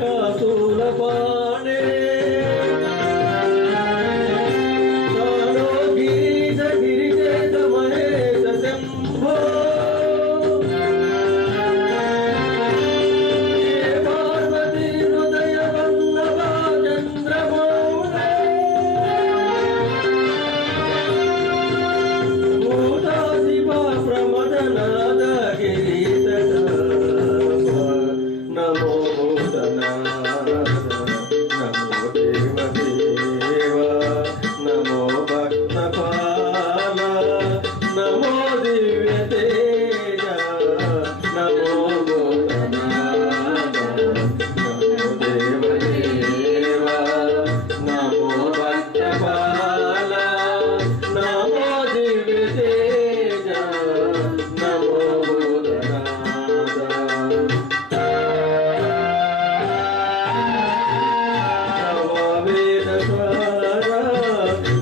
కాసులపాణే సారో గిరీశ గిరిజేశ మహేశ శంభో పార్వతీ హృదయ వల్లభ చంద్రమౌళే భూతాధిప ప్రమదనాద గిరీశ నమో భూతనాథ నమో దేవదేవ నమో భక్తపాల నమో దివ్య తేజ నమో భూతనాథ నమో దేవదేవ నమో భక్తపాల నమో దివ్య తేజ నమో భూతనాథ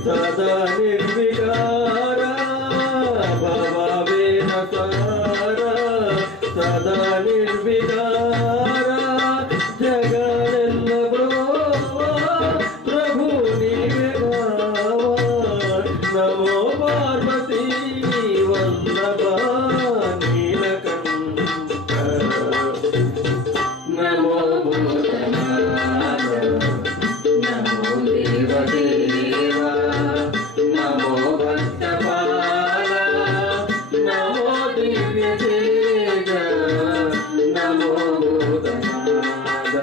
సదా నిర్వికార భవేన సదా నిర్వికార జగనెల్ల ప్రభు నీవే నమో పార్వతీ వల్లభ నీలకంఠ నమో భూతనాథ నమో దేవదేవ నమో భక్తపాల నమో దివ్య తేజ నమో భూతనాథ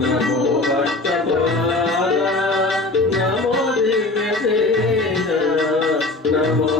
నమో భక్తపాల నమో దివ్య తేజ నమో